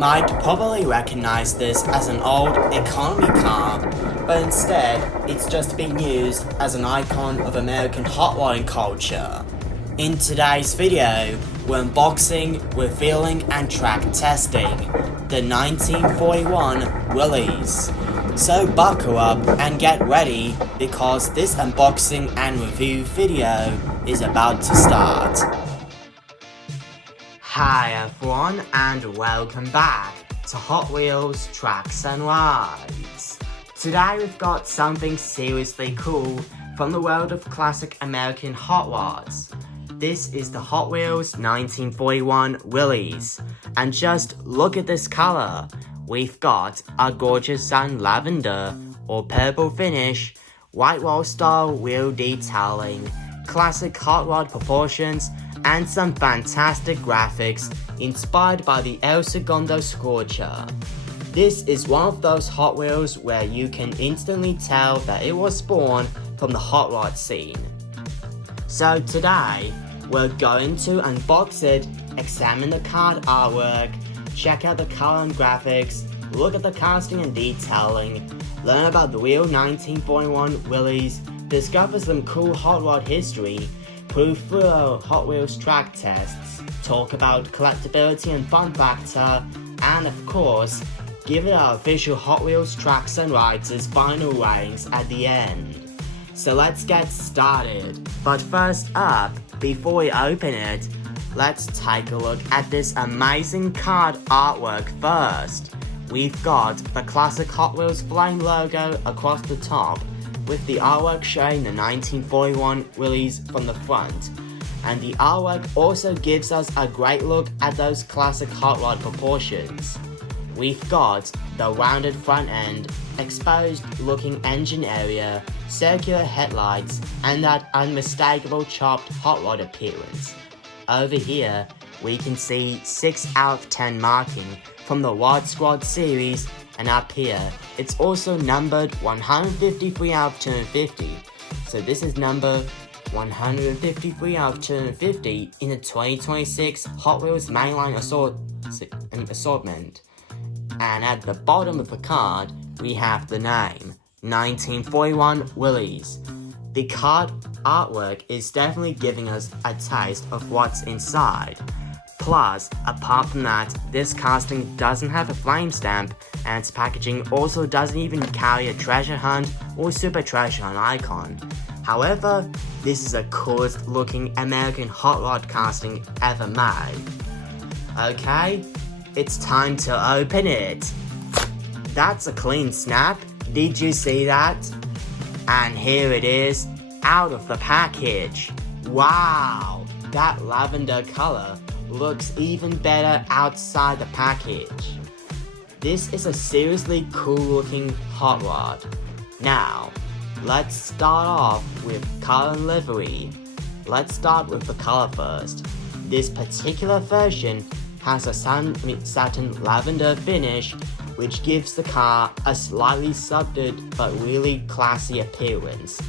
might probably recognize this as an old economy car, but instead it's just being used as an icon of American hot rodding culture. In today's video, we're unboxing, revealing and track testing the 1941 Willys. So buckle up and get ready because this unboxing and review video is about to start. Hi everyone and welcome back to Hot Wheels Tracks and Rides. Today we've got something seriously cool from the world of classic American hot rods. This is the Hot Wheels 1941 Willys, and just look at this color. We've got a gorgeous sun lavender or purple finish, white wall style wheel detailing, classic hot rod proportions, and some fantastic graphics inspired by the El Segundo Scorcher. This is one of those Hot Wheels where you can instantly tell that it was born from the hot rod scene. So today, we're going to unbox it, examine the card artwork, check out the color and graphics, look at the casting and detailing, learn about the real 1941 Willys, discover some cool hot rod history, prove through our Hot Wheels track tests, talk about collectability and fun factor, and of course, give it our official Hot Wheels Tracks and Rides' final ratings at the end. So let's get started. But first up, before we open it, let's take a look at this amazing card artwork first. We've got the classic Hot Wheels flame logo across the top, with the artwork showing the 1941 Willys from the front. And the artwork also gives us a great look at those classic hot rod proportions. We've got the rounded front end, exposed looking engine area, circular headlights, and that unmistakable chopped hot rod appearance. Over here, we can see 6 out of 10 marking from the Rod Squad series, and up here, it's also numbered 153 out of 250. So this is number 153 out of 250 in the 2026 Hot Wheels mainline assortment. And at the bottom of the card, we have the name, 1941 Willys. The card artwork is definitely giving us a taste of what's inside. Plus, apart from that, this casting doesn't have a flame stamp, and its packaging also doesn't even carry a treasure hunt or super treasure hunt icon. However, this is the coolest looking American hot rod casting ever made. Okay, it's time to open it. That's a clean snap, did you see that? And here it is, out of the package. Wow, that lavender color looks even better outside the package. This is a seriously cool looking hot rod. Now, let's start off with color and livery. Let's start with the color first. This particular version has a satin lavender finish, which gives the car a slightly subdued but really classy appearance.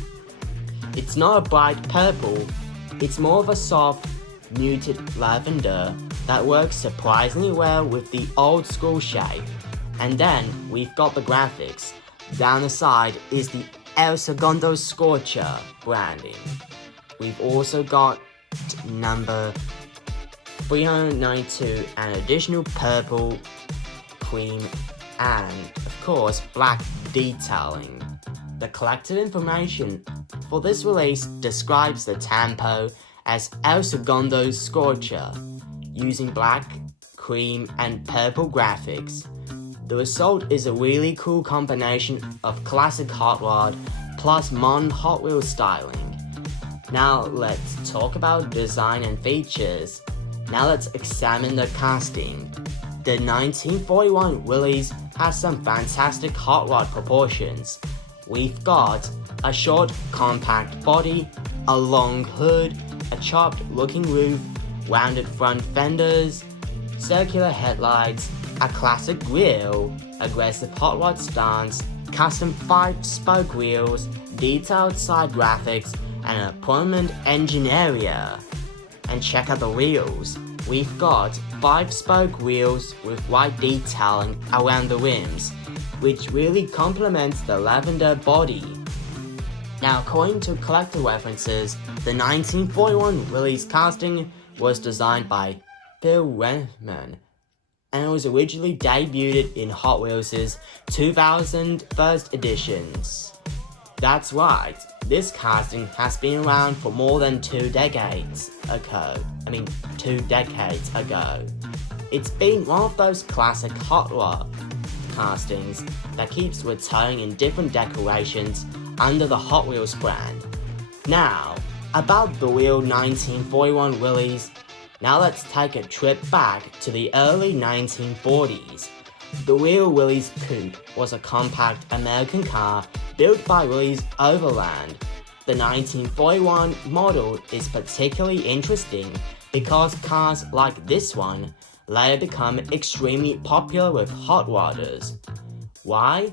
It's not a bright purple, it's more of a soft, muted lavender that works surprisingly well with the old school shape. And then we've got the graphics. Down the side is the El Segundo Scorcher branding. We've also got number 392 and additional purple, cream, and of course black detailing. The collected information for this release describes the tempo as El Segundo Scorcher, using black, cream, and purple graphics. The result is a really cool combination of classic hot rod plus modern Hot Wheels styling. Now let's talk about design and features. Now let's examine the casting. The 1941 Willys has some fantastic hot rod proportions. We've got a short, compact body, a long hood, a chopped looking roof, rounded front fenders, circular headlights, a classic grille, aggressive hot rod stance, custom 5-spoke wheels, detailed side graphics, and a prominent engine area. and check out the wheels. We've got 5-spoke wheels with white detailing around the rims, which really complements the lavender body. Now, according to collector references, the 1941 Willys casting was designed by Bill Wentman, and it was originally debuted in Hot Wheels' 2000 first editions. That's right, this casting has been around for more than 2 decades ago. It's been one of those classic Hot Rod castings that keeps returning in different decorations under the Hot Wheels brand. Now, about the real 1941 Willys, now let's take a trip back to the early 1940s. The real Willys Coupe was a compact American car built by Willys Overland. The 1941 model is particularly interesting because cars like this one later become extremely popular with hot rodders. Why?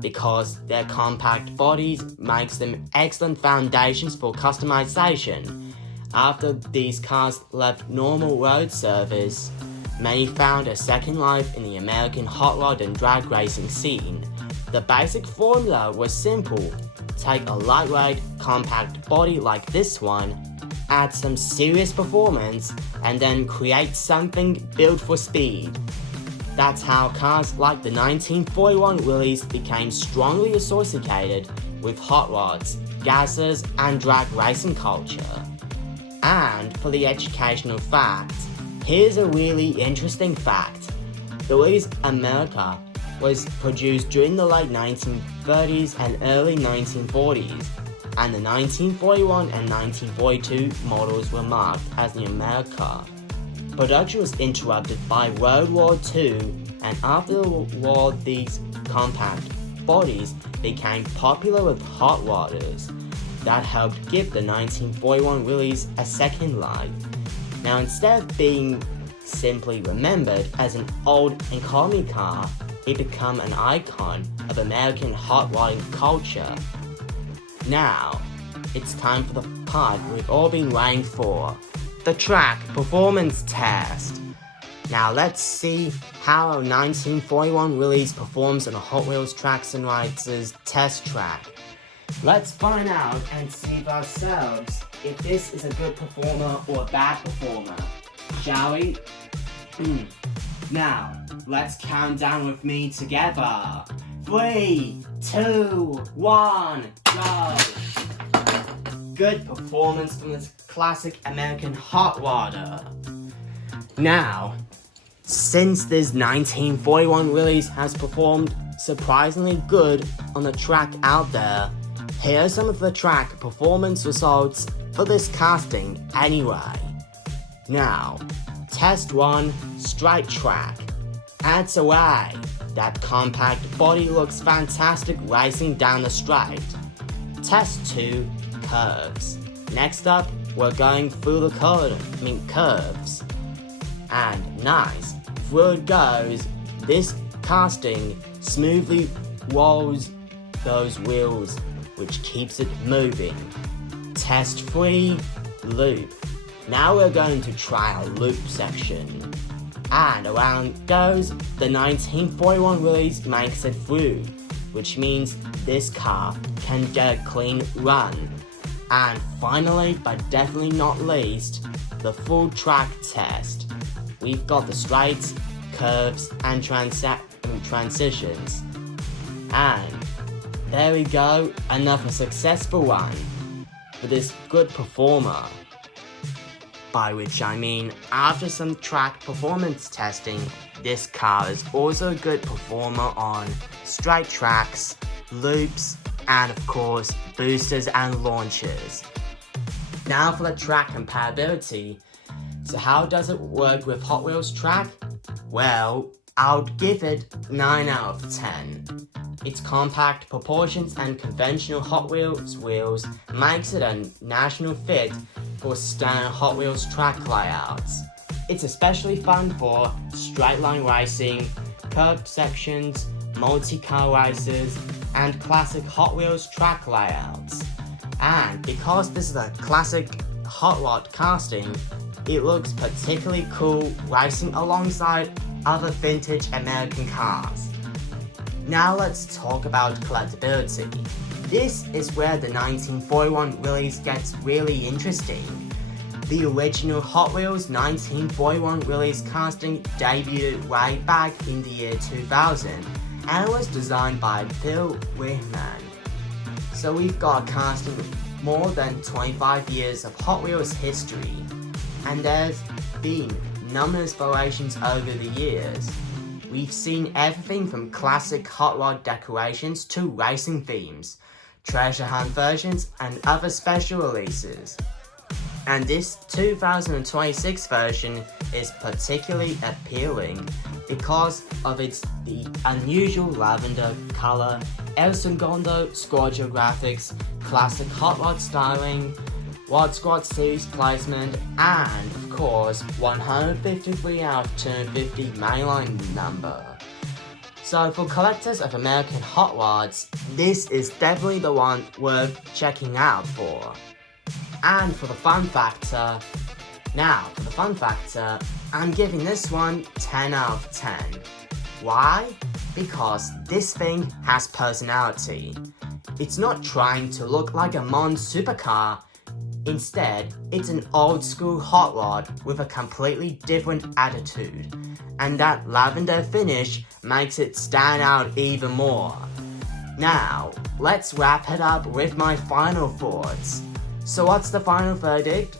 Because their compact bodies makes them excellent foundations for customization. After these cars left normal road service, many found a second life in the American hot rod and drag racing scene. The basic formula was simple: take a lightweight, compact body like this one, add some serious performance, and then create something built for speed. That's how cars like the 1941 Willys became strongly associated with hot rods, gases, and drag racing culture. And for the educational fact, here's a really interesting fact. The Willys America was produced during the late 1930s and early 1940s, and the 1941 and 1942 models were marked as the America. Production was interrupted by World War II, and after the war these compact bodies became popular with hot rodders. That helped give the 1941 Willys a second life. Now, instead of being simply remembered as an old economy car, it became an icon of American hot rodding culture. Now, it's time for the part we've all been waiting for, the track performance test. Now let's see how a 1941 Willys performs on a Hot Wheels Tracks and Rides' test track. Let's find out and see for ourselves if this is a good performer or a bad performer, shall we? Now, let's count down with me together. 3, 2, 1, go! Good performance from this classic American hot rodder. Now, since this 1941 Willys has performed surprisingly good on the track out there, here are some of the track performance results for this casting anyway. Now, Test 1, straight track. Adds away. That compact body looks fantastic racing down the straight. Test 2, curves. Next up, we're going through the curves. And nice, through it goes. This casting smoothly rolls those wheels, which keeps it moving. Test 3, loop. Now we're going to try a loop section. And around goes, the 1941 Willys makes it through, which means this car can get a clean run. And finally, but definitely not least, the full track test. We've got the straights, curves, and transitions. And there we go, another successful one for this good performer. By which I mean, after some track performance testing, this car is also a good performer on straight tracks, loops, and of course, boosters and launches. Now for the track compatibility. So how does it work with Hot Wheels track? Well, I would give it 9 out of 10. Its compact proportions and conventional Hot Wheels wheels makes it a national fit for standard Hot Wheels track layouts. It's especially fun for straight line racing, curved sections, multi-car races, and classic Hot Wheels track layouts. And because this is a classic hot rod casting, it looks particularly cool racing alongside other vintage American cars. Now let's talk about collectibility. This is where the 1941 Willys gets really interesting. The original Hot Wheels 1941 Willys casting debuted way back in the year 2000 and was designed by Bill Whitman. So we've got casting more than 25 years of Hot Wheels history, and there's been numerous variations over the years. We've seen everything from classic hot rod decorations to racing themes, treasure hunt versions, and other special releases. And this 2026 version is particularly appealing because of the unusual lavender color, El Segundo Scorcher graphics, classic hot rod styling, Wad Squad series placement, and of course 153 out of 250 mainline number. So for collectors of American hot rods, this is definitely the one worth checking out for. And for the fun factor, I'm giving this one 10 out of 10. Why? Because this thing has personality. It's not trying to look like a modern supercar. Instead, it's an old school hot rod with a completely different attitude. And that lavender finish makes it stand out even more. Now, let's wrap it up with my final thoughts. So what's the final verdict?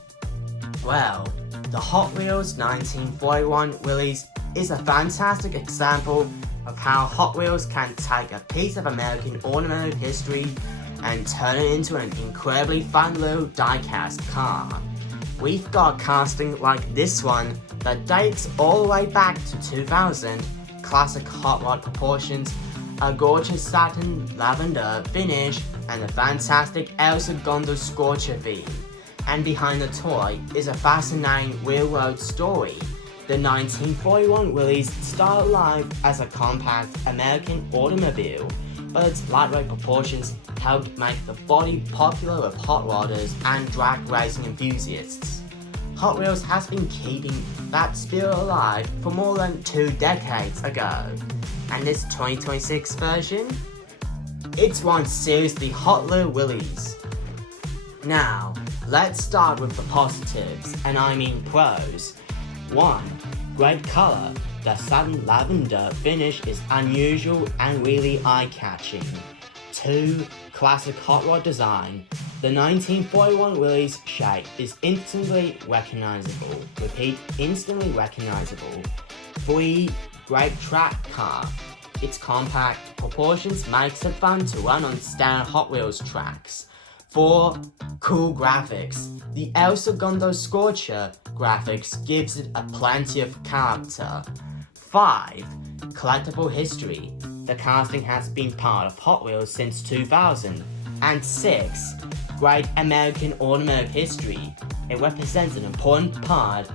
Well, the Hot Wheels 1941 Willys is a fantastic example of how Hot Wheels can take a piece of American automotive history and turn it into an incredibly fun little diecast car. We've got casting like this one that dates all the way back to 2000, classic hot rod proportions, a gorgeous satin lavender finish, and a fantastic El Segundo Scorcher theme. And behind the toy is a fascinating real-world story. The 1941 Willys started life as a compact American automobile, but its lightweight proportions helped make the body popular with hot rodders and drag racing enthusiasts. Hot Wheels has been keeping that spirit alive for more than 2 decades ago, and this 2026 version? It's one seriously hot little Willys. Now, let's start with the positives, and I mean pros. 1. Great color. The satin lavender finish is unusual and really eye-catching. 2. Classic hot rod design. The 1941 Willys shape is instantly recognizable. Repeat, instantly recognizable. 3. Great track car. Its compact proportions makes it fun to run on standard Hot Wheels tracks. 4. Cool graphics. The El Segundo Scorcher graphics gives it a plenty of character. 5. Collectible history. The casting has been part of Hot Wheels since 2000. And 6. Great American automotive history. It represents an important part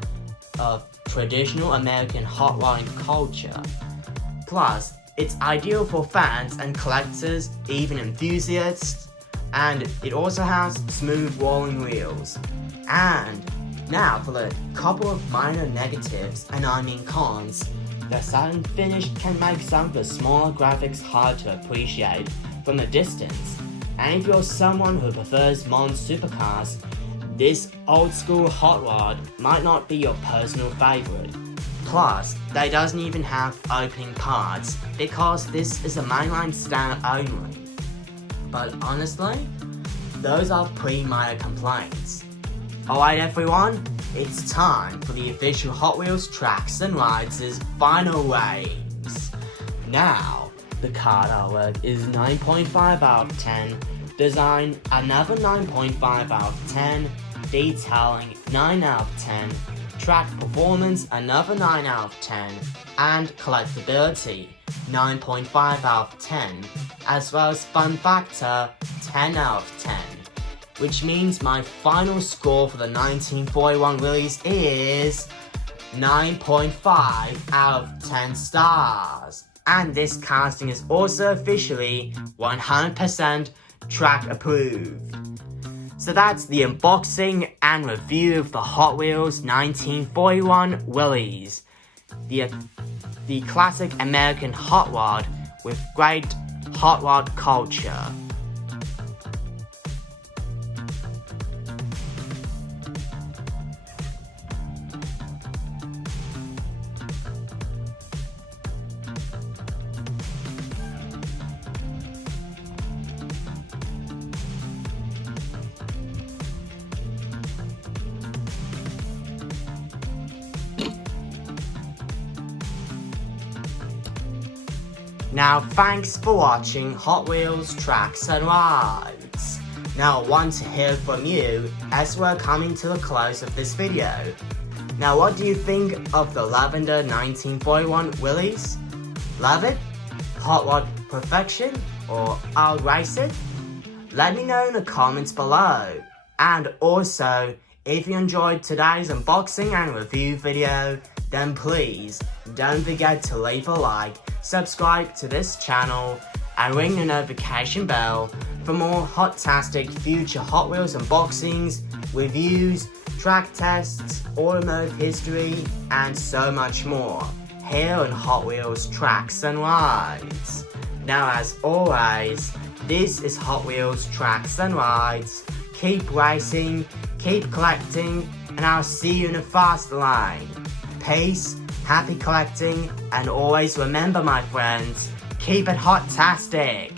of traditional American hot rodding culture. Plus, it's ideal for fans and collectors, even enthusiasts, and it also has smooth rolling wheels. And now for the couple of minor negatives, and I mean cons. The satin finish can make some of the smaller graphics hard to appreciate from a distance, and if you're someone who prefers modern supercars, this old school hot rod might not be your personal favorite. Plus, they doesn't even have opening parts because this is a mainline standard only. But honestly, those are pretty minor complaints. Alright everyone, it's time for the official Hot Wheels Tracks and Rides' final ratings. Now, the card artwork is 9.5 out of 10, design another 9.5 out of 10, detailing 9 out of 10, track performance another 9 out of 10, and collectability 9.5 out of 10, as well as fun factor 10 out of 10, which means my final score for the 1941 Willys is 9.5 out of 10 stars. And this casting is also officially 100% track approved. So that's the unboxing and review of the Hot Wheels 1941 Willys. The classic American hot rod with great hot rod culture. Now thanks for watching Hot Wheels Tracks and Rides. Now I want to hear from you as we're coming to the close of this video. Now what do you think of the Lavender 1941 Willys? Love it? Hot rod perfection? Or I'll race it? Let me know in the comments below. And also, if you enjoyed today's unboxing and review video, then please don't forget to leave a like, subscribe to this channel, and ring the notification bell for more hot-tastic future Hot Wheels unboxings, reviews, track tests, automotive history, and so much more here on Hot Wheels Tracks and Rides. Now as always, this is Hot Wheels Tracks and Rides. Keep racing, keep collecting, and I'll see you in the fast lane. Peace, happy collecting, and always remember, my friends, keep it hot-tastic!